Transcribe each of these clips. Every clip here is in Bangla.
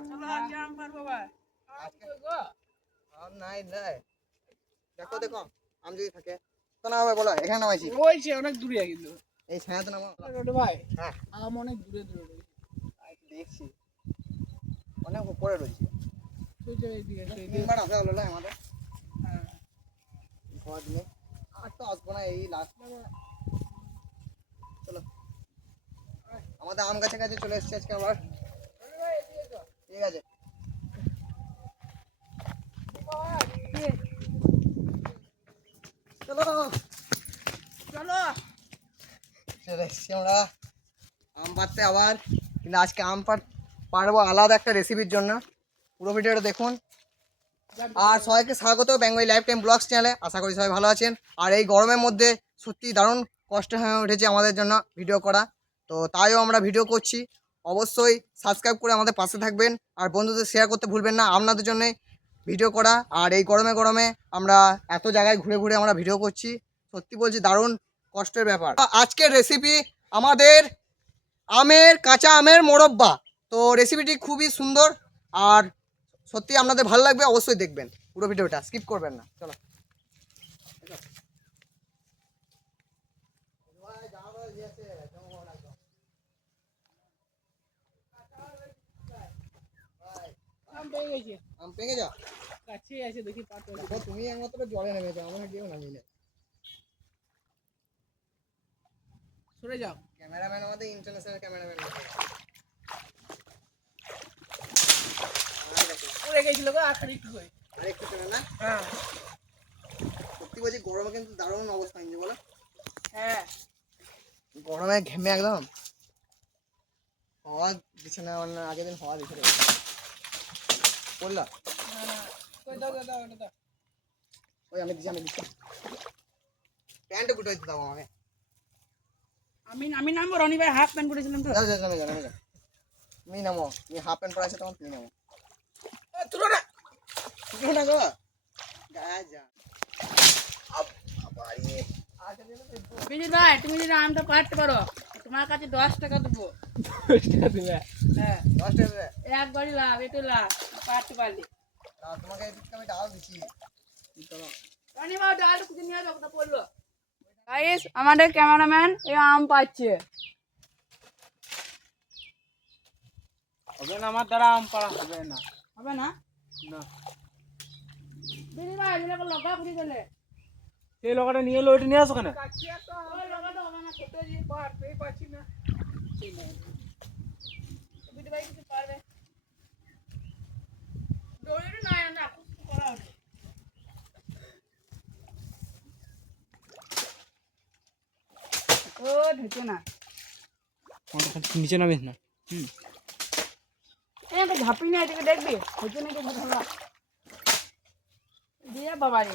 চলো আজকে আম পারবো ভাই। আম নাই নাই দেখো দেখো আম যদি থাকে তো না হবে বলো এখানে নামাইছি ওই সে অনেক দূরে কিন্তু এই ছায়াতে নামো রোড ভাই। হ্যাঁ আম অনেক দূরে দূরে দেখছি অনেক উপরে রয়েছে তুই যে এইদিকে তিনবার আসা হলো না আমাদের হ্যাঁ ঘর দিলে আর তো আসবো না এই লাস্ট চলো আমাদের আম গাছে কাছে চলে এসেছে আজকে আবার ঠিক আছে চলো চলো চলে এসেছি আমরা আম পাড়তে আবার কিন্তু আজকে আম পাড়বো আলাদা একটা রেসিপির জন্য পুরো ভিডিওটা দেখুন আর সবাইকে স্বাগত বেঙ্গলি লাইফ টাইম ব্লগস চ্যানেলে আশা করি সবাই ভালো আছেন আর এই গরমের মধ্যে সত্যি দারুণ কষ্ট হয়ে উঠেছে আমাদের জন্য ভিডিও করা তো তাইও আমরা ভিডিও করছি অবশ্যই সাবস্ক্রাইব করে আমাদের পাশে থাকবেন আর বন্ধুদের শেয়ার করতে ভুলবেন না আপনাদের জন্যে ভিডিও করা আর এই গরমে গরমে আমরা এত জায়গায় ঘুরে ঘুরে আমরা ভিডিও করছি সত্যি বলছি দারুণ কষ্টের ব্যাপার আজকের রেসিপি আমাদের কাঁচা আমের মোরব্বা তো রেসিপিটি খুবই সুন্দর আর সত্যি আপনাদের ভালো লাগবে অবশ্যই দেখবেন পুরো ভিডিওটা স্কিপ করবেন না চলো আম পেয়ে গেছি আম পেকে যা কাছেই আছে দেখি পাতো দেখো তুমি একমাত্র জলে নেমেছো আমার কেউ নামিয়ে সরে যাও ক্যামেরাম্যান আমাদের ইন্টারন্যাশনাল ক্যামেরাম্যান পড়ে গেছিল গো আখারি কি কই আর একটু চেনে না হ্যাঁ সত্যি বলছি গরমে কিন্তু দারুণ অবস্থা হয়েছে বলো হ্যাঁ গরমে ঘেমে একদম হওয়া দিচ্ছে না অন্য আগের দিন হওয়া দিচ্ছে বললা না না কই দাও দাও ওটা দাও ওই আমি দিচ্ছি প্যান্টটা গুটাই দাও আমাকে আমি নামবো রনি ভাই হাফ প্যান্ট পরেছিলাম তো জানো তুমি নামো তুমি হাফ প্যান্ট পরে আছে তখন তুমি নামো তুলো না তুলো না গো গায়ে যা বিজু ভাই তুমি যদি আমটা পারতে পারো তোমার কাছে 10 টাকা দেবো 10 টাকা দিবে হ্যাঁ 10 টাকা একবারই লাভ এতো লাভ পারতে পারলে তোমাকে এদিকে আমি ডাল দিচ্ছি চলো রনি ভাই ডাল খুঁজে নিয়ে যাবো তো পড়লো গাইস আমাদের ক্যামেরাম্যান এই আম পাচ্ছে হবে না আমার দ্বারা আম পাড়া হবে না হবে না না দিদি ভাই এগুলো লগা পুরি গেলে সেই লোকটা নিয়ে এলো ওইটা নিয়ে আসো কেন কাছে তো ওই লগাটা হবে না ছোট জি পারতেই পারছি না দিদি ভাই কিছু পারবে দৌড়ে না না কিছু করা হবে ও ঢুকে না নিচে নামিস না তো ঝাঁপি না এদিকে দেখবি হচ্ছে নাকি ভালো দিয়ে বাবারি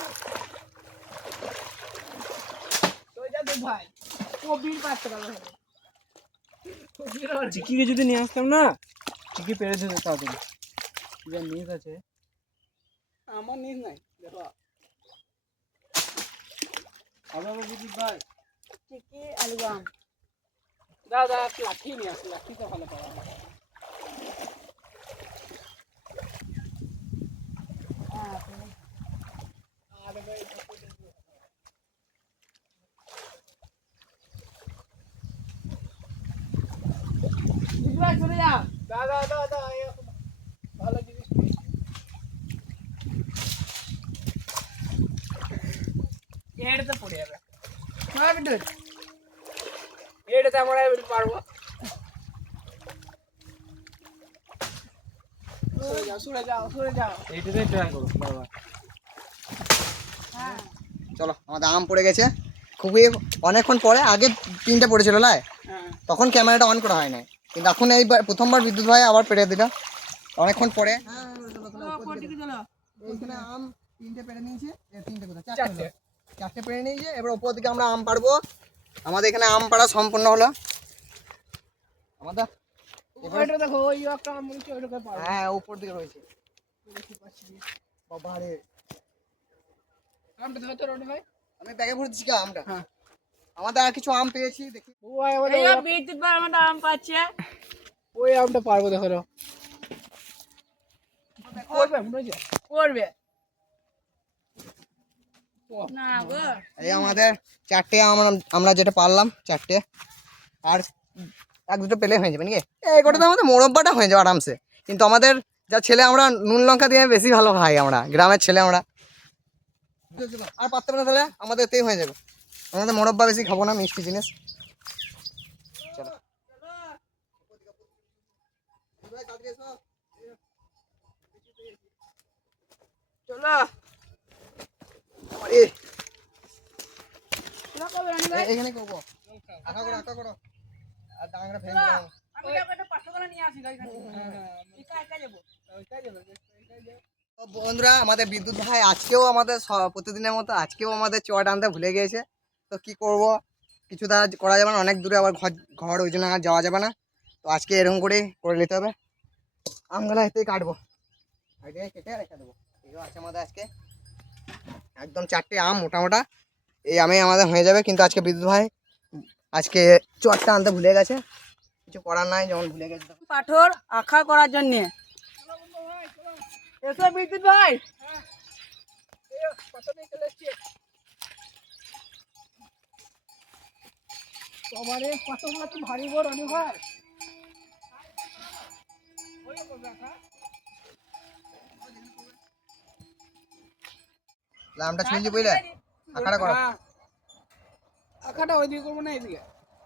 তো যা দে ভাই কবির পাচ্ছে ভালো চিকিকে যদি নিয়ে আসতাম না চিকি পেরে দিতে তাড়াতাড়ি যা নিজ আছে আমার নিজ নাই দেখো হবে বুঝি ভাই চিকি আলুগাম দাদা লাঠি নিয়ে আসি লাঠি তো ভালো পাওয়া চলে যাও দাদা দাদা ভালো জিনিস এড়তে পড়ে যাবে এড়তে আমরা পারবো সরে যাও এইটাতেই ট্রাই করো বারবার হ্যাঁ চলো আমাদের আম পড়ে গেছে খুবই অনেকক্ষণ পরে আগে তিনটে পড়েছিল লাই হ্যাঁ তখন ক্যামেরাটা অন করা হয় না কিন্তু এখন এইবার প্রথমবার বিদ্যুৎ ভাই আবার পেরে দিল অনেকক্ষণ পরে এইখানে আম তিনটে পেরে নিয়েছে তিনটে কোথায় চারটে পেরে নিয়েছে এবার ওপর দিকে আমরা আম পারবো আমাদের এখানে আম পাড়া সম্পূর্ণ হলো আমাদের ওইটা দেখো ওই একটা আম বলছে ওইটা পারবো হ্যাঁ উপর দিকে রয়েছে বাবারে আমটা ধরো তো রনি ভাই আমি ব্যাগে ভরে দিচ্ছি আমটা হ্যাঁ আমাদের আর কিছু আম পেয়েছি দেখি এই বিদ্যুৎ ভাই আমাদের আম পাচ্ছে ওই আমটা পারবো দেখো করবে মনে হচ্ছে করবে না গো এই আমাদের 4টে আমরা যেটা পারলাম 4টে, আর 1-2টো পেলে হয়ে যাবে নাকি? এই গোটাতে আমাদের মোরব্বাটা হয়ে যাবে আরামসে। কিন্তু আমাদের যা ছেলে, আমরা নুন লঙ্কা দিয়ে বেশি ভালো খাই, আমরা গ্রামের ছেলে আমরা। আর পারতে না তাহলে আমাদের তেই হয়ে যাবে। আমাদের মোরব্বা বেশি খাবো না, মিষ্টি জিনিস। চলো চলো এ, চলো কবে রানী ভাই এখানে করবো, আঁকা করো আর ডাঙরা ফেলে দাও। আমি যাবো একটা পাঠশালা নিয়ে আসি গাড়ি একা একা যাবো তো বন্ধুরা, আমাদের বিদ্যুৎ ভাই আজকেও আমাদের প্রতিদিনের মতো আজকেও আমাদের চট আনতে ভুলে গিয়েছে। তো কি করব, কিছু তারা করা যাবে না, অনেক দূরে আবার ঘর ওই জন্য আর যাওয়া যাবে না। তো আজকে এরকম করে নিতে হবে। আমগুলো এতেই কাটবো, আইডিয়া কেটে রেখে দেবো। এগুলো আছে আমাদের আজকে একদম 4টে আম মোটা। এই আমে আমাদের হয়ে যাবে। কিন্তু আজকে বিদ্যুৎ ভাই আজকে চটটা আনতে ভুলে গেছে, কিছু করার নাই, যেমন ভুলে গেছে। পাথর আখা করার জন্য এসো বিদ্যুৎ ভাই তোমারে পাথরগুলো তো ভারী বড় রানী ভাই। আমটা ছুঁয়ে বুঝলে, আঁকাটা করো। আখাটা ওইদিকে করবো না এদিকে?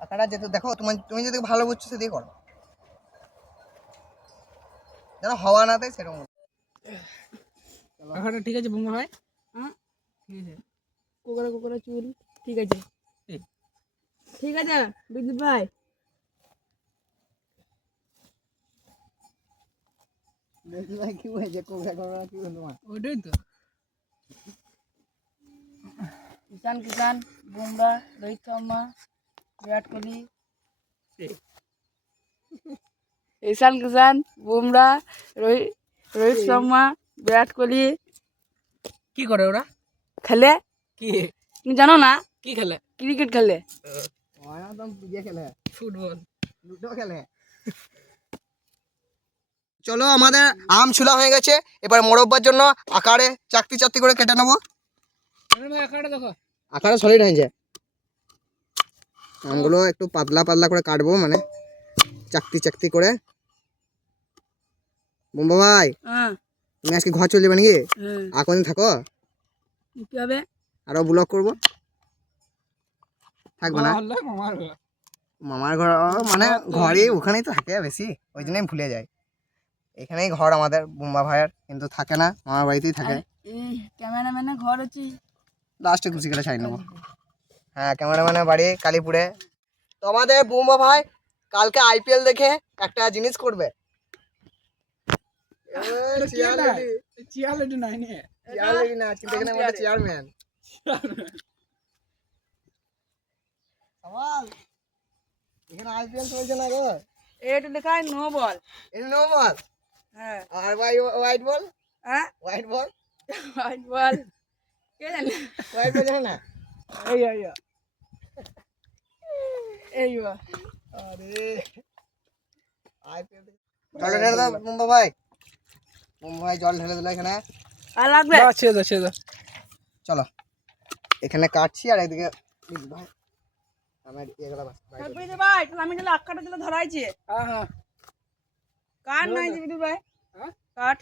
আঁকাটা যেতে দেখো, তুমি যদি ভালো বুঝছো সেদিকে করো, যেন হওয়া না দেয় সেরকম। আখাটা ঠিক আছে বুম্বা ভাই? হ্যাঁ ঠিক আছে। কোকড়া চুল ঠিক আছে ঠিক আছে বিদ্যুৎ ভাই কি হয়েছে, কি হলো? ওইটাই তো কিষান বুমরা রোহিত শর্মা বিরাট কোহলি কিষান বুমরা রোহিত শর্মা বিরাট কোহলি কি করে ওরা? খেলে কি তুমি জানো না কি খেলে? ক্রিকেট খেলে একদম ইয়ে খেলে, ফুটবল। লুডো খেলে। চলো, আমাদের আম ছুলা হয়ে গেছে। এবার মোরব্বার জন্য আকারে চাকতি করে কেটে নেবো। আখাটা দেখো আকারে সলিড হয়েছে, আমগুলো একটু পাতলা করে কাটবো, মানে চাকতি করে। বুম্বা ভাই, হ্যাঁ তুমি আজকে ঘর চলে যাবে নাকি? হ্যাঁ আর কদিন থাকো? কি হবে আরো ব্লগ করবো, থাকবে না? মামার ঘর মানে ঘরে ওখানেই তো থাকে বেশি, ওই জন্যই ভুলে যায়। এখানেই ঘর আমাদের বুম্বা ভাইয়ের, কিন্তু থাকে না, মামার বাড়িতেই থাকে। ক্যামেরাম্যানের ঘর হচ্ছে লাস্টে খুশি করে ছাই নেবো। হ্যাঁ, ক্যামেরাম্যানের বাড়ি কালীপুরে। তো আমাদের বুম্বা ভাই কালকে IPL দেখে একটা জিনিস করবে। চেয়ারম্যান এখানে IPL চলছে না গো, এটা দেখায় নো বল এটা নো বল। হ্যাঁ আর ভাই হোয়াইট বল, হ্যাঁ হোয়াইট বল, হোয়াইট বল কে জানে হোয়াইট বল জানো না? এই আরে IPL জল ঢেলে দাও বুম্বা ভাই। বুম্বা ভাই জল ঢেলে দিল এখানে। আর লাগবে চলো, এখানে কাটছি আর এদিকে ভাই আমার এগুলা বিদ্যুৎ ভাই তাহলে আমি তাহলে আক্কাটা দিলে ধরাইছি হ্যাঁ কাঠ নাই যে বিদ্যুৎ ভাই হ্যাঁ কাঠ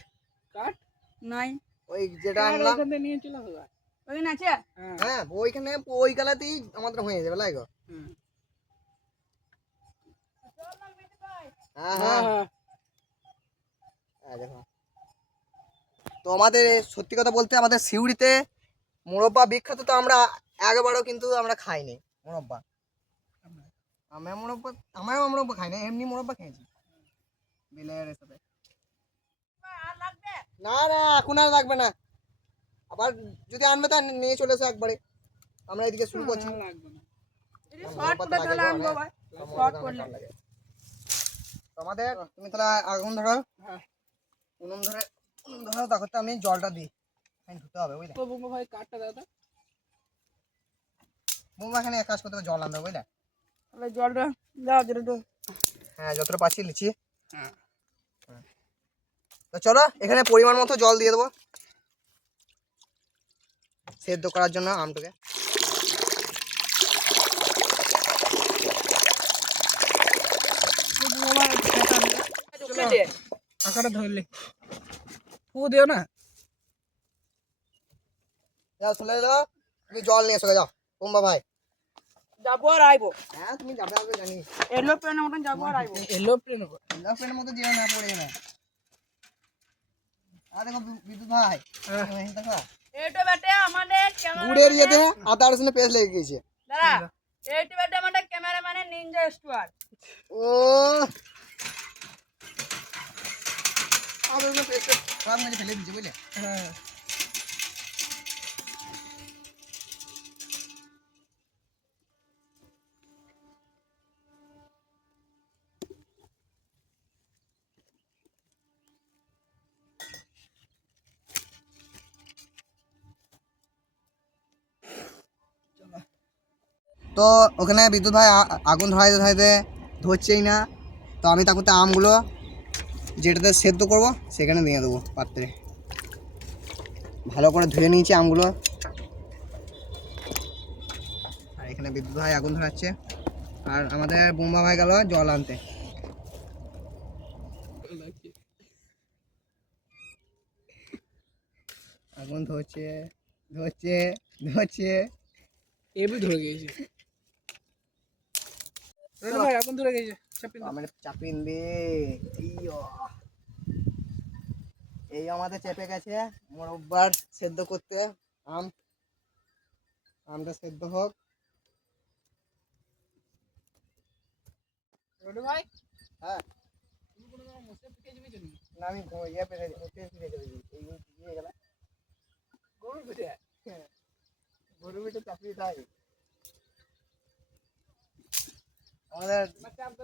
কাট নাই ওই যেটা আনলাম ওখান থেকে নিয়ে চলে আসবে। ওইখানে আছে হ্যাঁ, ওইখানে ওই গালাতেই আমাদের হয়ে যাবে লাইগো। হ্যাঁ হ্যাঁ হ্যাঁ, দেখো। তো আমাদের সত্যি কথা বলতে আমাদের সিউড়িতে মোরব্বা বিখ্যাত, তো আমরা একবারও কিন্তু আমরা খাইনি মোরব্বা। আমরাও মোরব্বা খাই না, এমনি মোরব্বা খেয়েছি বিলের সাথে। না এখন আর লাগবে না, আবার যদি আনবে তো নিয়ে চলে এসো একবারে। আমরা এদিকে শুরু করছি। শর্ট করে তাহলে আনবো ভাই শর্ট করলে আমাদের তুমি তাহলে আগুন ধরো, উনুন ধরে তারপর তো আমি জলটা দিই, ধুতে হবে বুঝলে। বুম্বা ভাই কাটটা দাও তো। বুম্বা এখানে এক কাজ করতে হবে, জল আনতে হবে বুঝলে। তাহলে জলটা দাও যেটা হ্যাঁ, যতটা পাচ্ছি লিচি। হ্যাঁ তো তো চলো এখানে পরিমাণ মতো জল দিয়ে দেবো সেদ্ধ করার জন্য আমটাকে। আঁকাটা ধরলে ফু দিও না। যাও চলে যাও, তুমি জল নিয়ে এসো যাও কুম্বা ভাই। যাবো আর আইবো, হ্যাঁ তুমি যাবে আসবে জানি। এরোপ্লেনের মতন যাবো আর আইবো। এরোপ্লেন এরোপ্লেনের মতো যেও না, পড়ে যাবে। আর দেখো বিদ্যুৎ ভাই, দেখো এইটা বেটে আমাদের গুড়ের ইয়েতে আদা রসুনের পেস্ট লেগে গেছে। দাঁড়া, এইটা বেটে আমাদের ক্যামেরাম্যানের নিনজা স্টুয়ার। ও আদা রসুনের পেস্ট খারাপ মেরে ফেলে দিচ্ছে বুঝলে। হ্যাঁ তো ওখানে বিদ্যুৎ ভাই আগুন ধরাইতে ধরাইতে ধরছেই না, তো আমি তারপর আমগুলো যেটাতে সেদ্ধ করব সেখানে দিয়ে দেবো পাত্রে। ভালো করে ধুয়ে নিয়েছি আমগুলো। আর এখানে বিদ্যুৎ ভাই আগুন ধরাচ্ছে, আর আমাদের বোম্বা ভাই গেল জল আনতে। আগুন ধরছে ধরছে ধরছে। এবি ধরে গেছে ভাই, এখন ধরে গেছে। আমার চাপিন দে। এই আমাদের চেপে গেছে মোরব্বার সেদ্ধ করতে। আমটা সেদ্ধ হোক। ভাই হ্যাঁ তুমি কোনো মশলা পিঠে যাবি জানি না, আমি ইয়ে পেরে দিয়ে গেল গরুর পিঠে। গরু পিঠে চাপিয়ে তাই আমাদের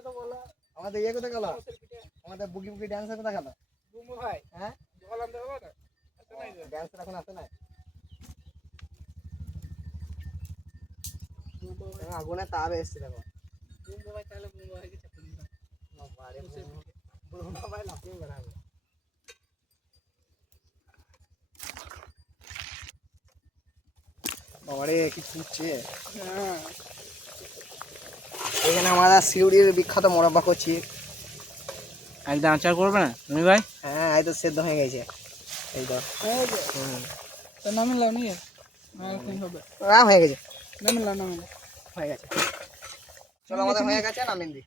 তো বলো আমাদের ইয়ে কোথায় গেল, আমাদের বুকি বুকি ড্যান্সার কোথায় গেল? বুমু ভাই হ্যাঁ জল আনতে হবে না, আসে নাই যে ড্যান্সার এখন আসে না। আগুনে তাপ এসছে দেখো। বুমু ভাই তাহলে বুমু ভাইকে চাপিয়ে দিলাম। ভাই লাফিয়ে বেড়াবে। বাবারে কি ছুটছে। হ্যাঁ এখানে আমরা সিউড়ির বিখ্যাত মোরব্বা করছি। একদম আচার করবে না তুমি ভাই? হ্যাঁ এই তো সেদ্ধ হয়ে গেছে, এই তো তার নামে লাও নিয়ে হবে হয়ে গেছে নামে লাও নামে হয়ে গেছে। চলো আমাদের হয়ে গেছে, নামিয়ে দিই।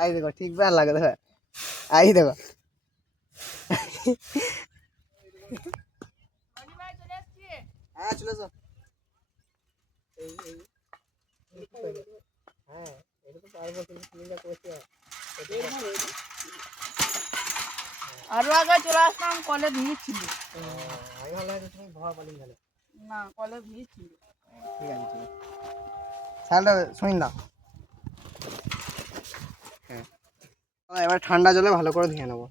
আই দেখো ঠিক ভালো লাগে দেখো। আই দেখো ভাই চলে আসছি। হ্যাঁ চলে এসো। হ্যাঁ এটা তো পারবো, কিন্তু তুমি যা করছো। আরো আগে চলে আসলাম, কলে ভিড় ছিল। আমি ভালো হয়তো তুমি ভয় পালিয়ে গেলে। না, কলে ভিড় ছিল। ঠিক আছে ঠিক আছে, তাহলে শুনিন না। হ্যাঁ এবার ঠান্ডা জলে ভালো করে ধুয়ে নেবো।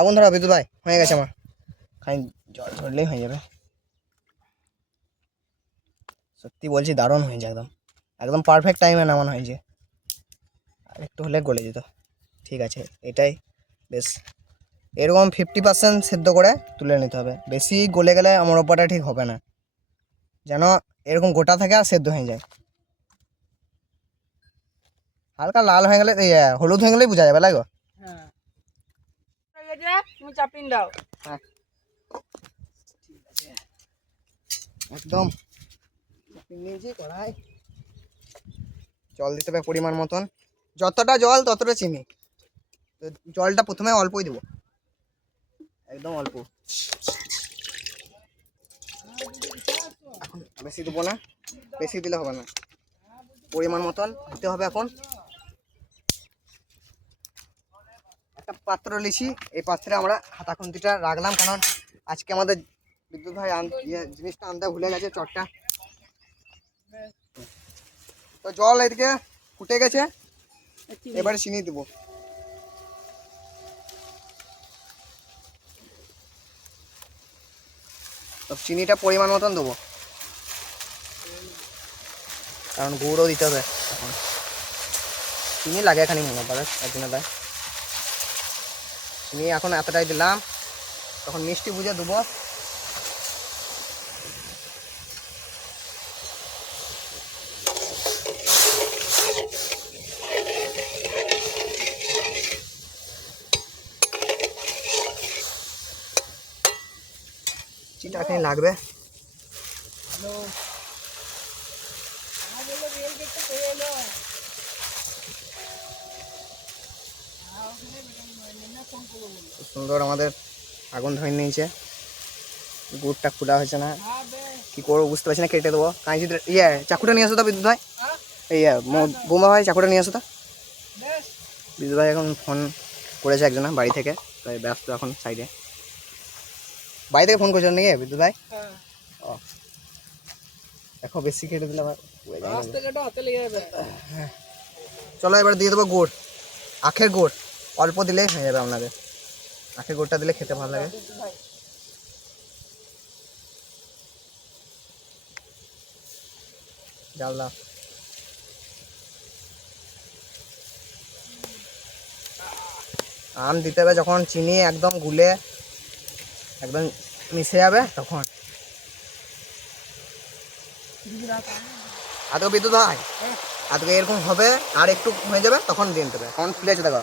আগুন ধরা বিদ্যুৎ ভাই হয়ে গেছে আমার, খাই জল ঝরলেই হয়ে যাবে। সত্যি বলছি দারুণ হয়েছে, একদম একদম পারফেক্ট টাইমে নামানো হয়েছে। আর একটু হলে গলে যেত। ঠিক আছে এটাই বেশ, এরকম 50% সেদ্ধ করে তুলে নিতে হবে। বেশি গলে গেলে আমার ওপরটা ঠিক হবে না, যেন এরকম গোটা থাকে আর সেদ্ধ হয়ে যায়। হালকা লাল হয়ে গেলে হলুদ হয়ে গেলেই বোঝা যাবে লাগো। হ্যাঁ তুমি চাপিন দাও। হ্যাঁ একদম নিয়েছি কড়াই। জল দিতে হবে পরিমাণ মতন, যতটা জল ততটা চিনি। তো জলটা প্রথমে অল্পই দেবো, একদম অল্প, এখন বেশি দেবো না, বেশি দিলে হবে না, পরিমাণ মতন দিতে হবে। এখন একটা পাত্র লিছি, এই পাত্রে আমরা খাতা খুন্তিটা রাখলাম, কারণ আজকে আমাদের বিদ্যুৎ ভাই জিনিসটা আনতে ভুলে গেছে, চটটা। তো জল এদিকে ফুটে গেছে, এবারে চিনি দেবো। তো চিনিটা পরিমাণ মতন দেবো, কারণ গুঁড়ও দিতে হবে এখন। চিনি লাগে এখানে মনে পড়ে তার জন্য দেয় চিনি। এখন এতটাই দিলাম, তখন মিষ্টি বুঝে দেবো। চিনিটা এখানে লাগবে। সুন্দর আমাদের আগুন ধরে নিয়েছে, গুড়টা খোলা হয়েছে না, কি করবো বুঝতে পারছি না, কেটে দেবো। কাঁচি চাকুটা নিয়ে আসো তো বিদ্যুৎ ভাই, বোমা ভাই চাকুটা নিয়ে আসো তো। বিদ্যুৎ ভাই এখন ফোন করেছে একজনা বাড়ি থেকে, তাই ব্যস্ত এখন সাইডে। বাড়ি থেকে ফোন করেছেন নাকি বিদ্যুৎ ভাই? ও দেখো বেশি কেটে দিলে আবার চলো এবার দিয়ে দেবো গুড়, আখের গুড় অল্প দিলেই হয়ে যাবে আপনাদের। আখের গুড়টা দিলে খেতে ভালো লাগে। জাল দাও। আম দিতে হবে যখন চিনি একদম গুলে একদম মিশে যাবে তখন। আদৌ বিদ্যুৎ ভাই আজকে এরকম হবে, আর একটু হয়ে যাবে তখন দিয়ে দেবে। এখন ফুলেছে দেখো,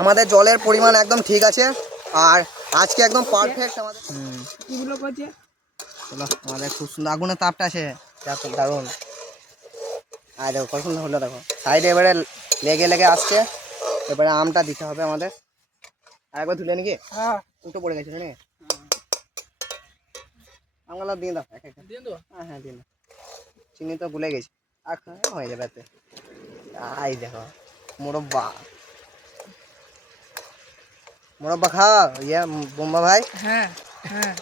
আমাদের জলের পরিমাণ একদম ঠিক আছে, আর আজকে একদম পারফেক্ট আমাদের। কিগুলো করছে চলো আমাদের খুব সুন্দর আগুনের তাপটা আছে দারুণ। আর দেখো কত সুন্দর হলো, দেখো সাইডে এবারে লেগে লেগে আসছে। এবারে আমটা দিতে হবে আমাদের। আর একবার ধুলে নাকি? হ্যাঁ উল্টো পড়ে গেছে নাকি? আমগুলো দিয়ে দাও এক একটা। দিয়ে দেবো। হ্যাঁ হ্যাঁ দিয়ে দাও, চিনি তো ভুলে গেছি। আর হয়ে যাবে এতে। আই দেখো মোরব্বা, মোরব্বা খাও বোম্বা ভাই। হ্যাঁ হ্যাঁ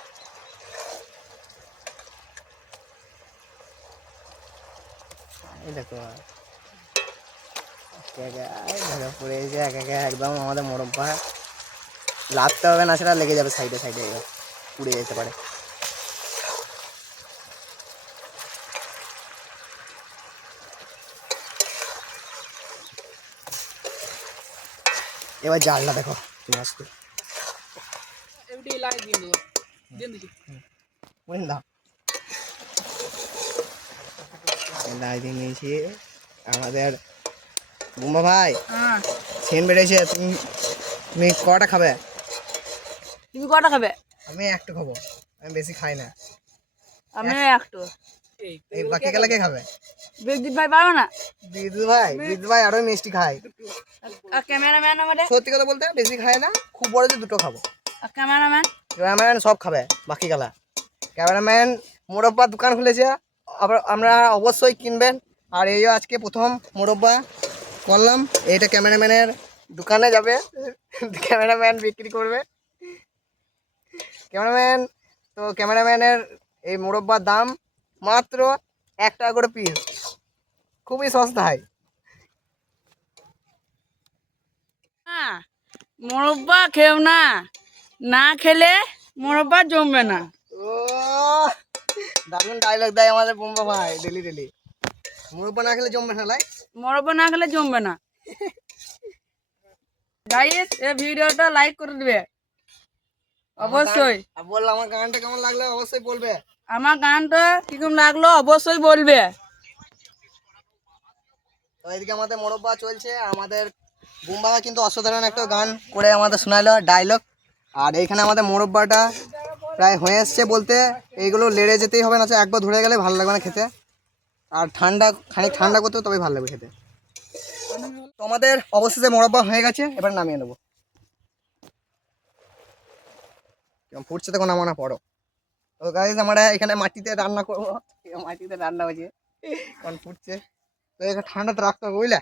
এই দেখো পড়ে গেছে এক একে একদম আমাদের মোরব্বা। লাগতে হবে না, সেটা লেগে যাবে সাইডে সাইডে, পুড়ে যেতে পারে। এবার জালটা দেখো আসতে দিয়ে নিয়েছি আমাদের। বুম্বা ভাই সেন বেড়েছে, তুমি কটা খাবে? তুমি কটা খাবে? আমি একটু খাবো, আমি বেশি খাই না। আমি একটু। এই বাকি গেলে কে খাবে? বিদ্যুৎ ভাই পারো না? বিদ্যুৎ ভাই আরো মিষ্টি খায়। আর ক্যামেরাম্যান আমাদের? সত্যি কথা বলতে বেশি খায় না, খুব বড় যে দুটো খাবো। আর ক্যামেরাম্যান সব খাবে বাকি গেলা। ক্যামেরাম্যান মোরব্বার দোকান খুলেছে, আবার আমরা অবশ্যই কিনবেন। আর এই আজকে প্রথম মোরব্বা করলাম, এইটা ক্যামেরাম্যানের দোকানে যাবে, ক্যামেরাম্যান বিক্রি করবে। ক্যামেরাম্যানের এই মোরব্বার দাম মাত্র 1 টাকা করে পিস, খুবই সস্তায়। মোরব্বা খেও না, না খেলে মোরব্বা জমবে না। ও দারুণ ডায়লগ দেয় আমাদের বোম্বা ভাই ডেলি ডেলি। মোরব্বা না খেলে জমবে না, লাই মোরব্বা না খেলে জমবে না। গাইস এই ভিডিওটা লাইক করে দিবে অবশ্যই। বললাম আমার গানটা কেমন লাগলো অবশ্যই বলবে। আমার গানটা কিরকম লাগলো অবশ্যই বলবে। তো এদিকে আমাদের মোরব্বা চলছে, আমাদের বোম্বা ভাই কিন্তু অসাধারণ একটা গান করে আমাদের শোনালো ডায়লগ। আর এইখানে আমাদের মোরব্বাটা প্রায় হয়ে এসছে বলতে, এইগুলো লেড়ে যেতেই হবে, না একবার ধরে গেলে ভালো লাগবে না খেতে। আর খানিক ঠান্ডা করতে তবেই ভালো লাগবে খেতে। তো আমাদের অবশেষে মোরব্বা হয়ে গেছে, এবার নামিয়ে নেবো। ফুটছে তখন নামানো পড়ো। তো গাইস আমরা এখানে মাটিতে রান্না করবো, মাটিতে রান্না হয়েছে কারণ ফুটছে। তো এখানে ঠান্ডাতে রাখতে হবে বুঝলে,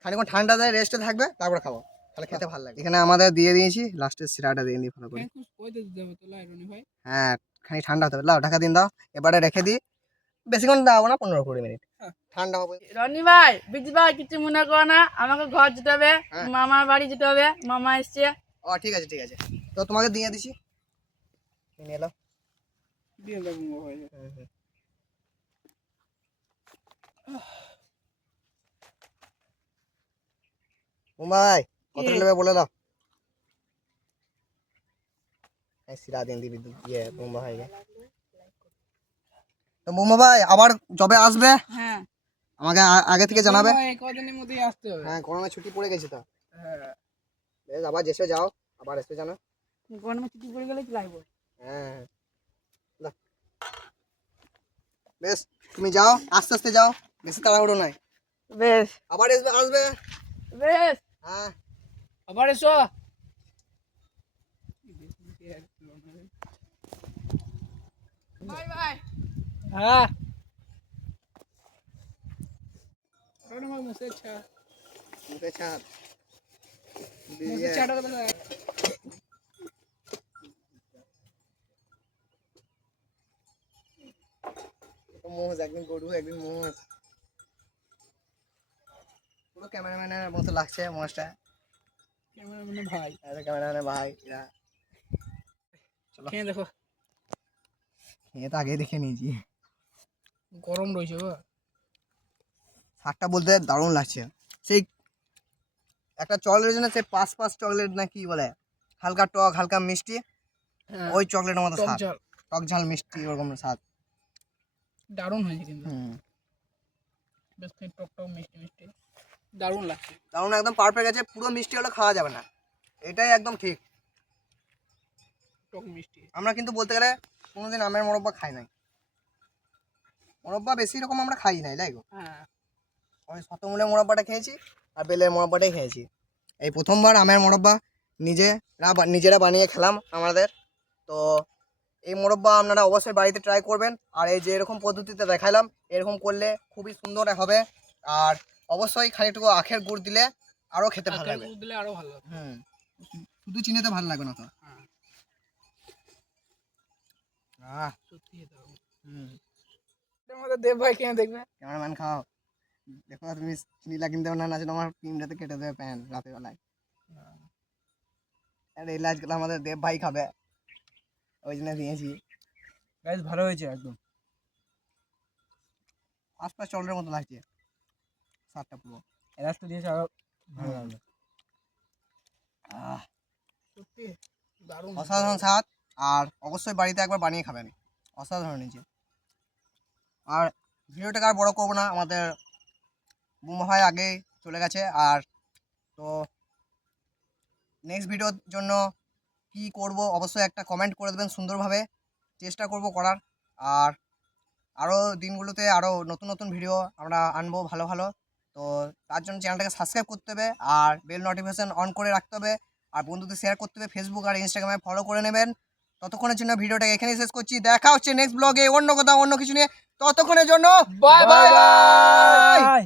খানিকক্ষণ ঠান্ডা দেয় রেস্টে থাকবে, তারপরে খাবো, তাহলে খেতে ভালো লাগে। এখানে আমাদের দিয়ে দিয়েছি, লাস্টের সিরাটা দিয়ে দিই ভালো করে। হ্যাঁ খানিক ঠান্ডা হতে হবে, লাও ঢাকা দিন দাও। এবারে রেখে দিই, বেশিক্ষণ দাও না, 15-20 মিনিট ঠান্ডা হবে। রনি ভাই বিজি ভাই কিছু মনে করো না, আমাকে ঘর যেতে হবে, মামার বাড়ি যেতে হবে, মামা এসছে। ও ঠিক আছে ঠিক আছে, তো তোমাকে দিয়ে দিছি। নিয়ে এলো। দিয়ে দেবো ভাই। মুম্বাই কত নেবে বলে দাও। সিরা দিন দিবি ইয়ে মুম্বাই ভাইকে। তো মুম্বাই ভাই আবার যবে আসবে হ্যাঁ আমাকে আগে থেকে জানাবে। এই কদিনের মধ্যেই আসতে হবে। হ্যাঁ গরমে ছুটি পড়ে গেছে তো। হ্যাঁ বেশ আবার যেসে যাও আবার এসে জানো। গরমে ছুটি পড়ে গেলে কি লাগবে? হ্যাঁ দাও। বেশ তুমি যাও আস্তে আস্তে যাও, বেশি তাড়াহুড়ো নাই। বেশ আবার আসবে আসবে। বেশ হ্যাঁ আবার এসো। Bye bye. হ্যাঁ মুখে ছা মুখে ছাড় মুখে ছাড়া কথা না। মোজ একদিন গরু একদিন মোজ, পুরো ক্যামেরাম্যানের মতো লাগছে মোজটা। ক্যামেরাম্যানের ভাই ক্যামেরাম্যানের ভাই এরা। খেয়ে দেখো খেয়ে তো আগে দেখে নিয়েছি। গরম রয়েছে গো। শাকটা বলতে দারুণ লাগছে। সেই একটা চকলেট না, সেই পাঁচ চকলেট না কি বলে, হালকা টক হালকা মিষ্টি, ওই চকলেটের মতো স্বাদ, টক ঝাল মিষ্টি ওরকম স্বাদ। দারুণ হয়েছে কিন্তু হুম বেশ টক টক মিষ্টি মিষ্টি দারুণ লাগছে। দারুণ একদম পারফেক্ট আছে। পুরো মিষ্টি হলে খাওয়া যাবে না, এটাই একদম ঠিক। টক মিষ্টি। আমরা কিন্তু বলতে গেলে কোনোদিন আমের মোরব্বা খাই নাই। মোরব্বা বেশি রকম আমরা খাই নাই, তাই গো। হ্যাঁ ওই শতমূলের মোরব্বাটা খেয়েছি আর বেলের মোরব্বাটাই খেয়েছি। এই প্রথমবার আমের মোরব্বা নিজেরা বানিয়ে খেলাম আমাদের। তো এই মোরব্বা আপনারা অবশ্যই বাড়িতে ট্রাই করবেন। আর এই যে এরকম পদ্ধতিতে দেখালাম এরকম করলে খুবই সুন্দর হবে। আর অবশ্যই খানিকটুকু আখের গুড় দিলে আরও খেতে ভালো লাগবে। দিলে আরো ভালো লাগবে। হুম শুধু চিনিতে ভালো লাগবে না তো। হ্যাঁ সত্যি দারুণ। হুম আমাদের দেব ভাই কেন দেখবে ক্যামেরাম্যান খাও দেখো, তুমি চিনিলা কিনতে না না আমার টিমটাতে কেটে দেবে প্যান রাতের বেলায়। এই লাজগুলো আমাদের দেব ভাই খাবে, ওই জন্য দিয়েছি। গাইস ভালো হয়েছে একদম আশপাশ চলের মতো লাগছে স্বাদটা পুরো। এলাচটা দিয়েছে আরো ভালো লাগলো। সত্যি দারুণ অসাধারণ স্বাদ। আর অবশ্যই বাড়িতে একবার বানিয়ে খাবেন, অসাধারণ হয়েছে। আর ভিডিওটাকে আর বড় করবো না, আমাদের বুমা ভাই আগে চলে গেছে। আর তো নেক্সট ভিডিওর জন্য কি করব অবশ্যই একটা কমেন্ট করে দেবেন সুন্দরভাবে, চেষ্টা করব করার। আর আরও দিনগুলোতে আরও নতুন নতুন ভিডিও আমরা আনবো ভালো ভালো। তো তার জন্য চ্যানেলটাকে সাবস্ক্রাইব করতে হবে আর বেল নোটিফিকেশান অন করে রাখতে হবে। আর বন্ধুদের শেয়ার করতে হবে, ফেসবুক আর ইনস্টাগ্রামে ফলো করে নেবেন। ততক্ষণের জন্য ভিডিওটাকে এখানেই শেষ করছি। দেখা হচ্ছে নেক্সট ব্লগে অন্য কথা অন্য কিছু নিয়ে। ততক্ষণের জন্য বাই বাই।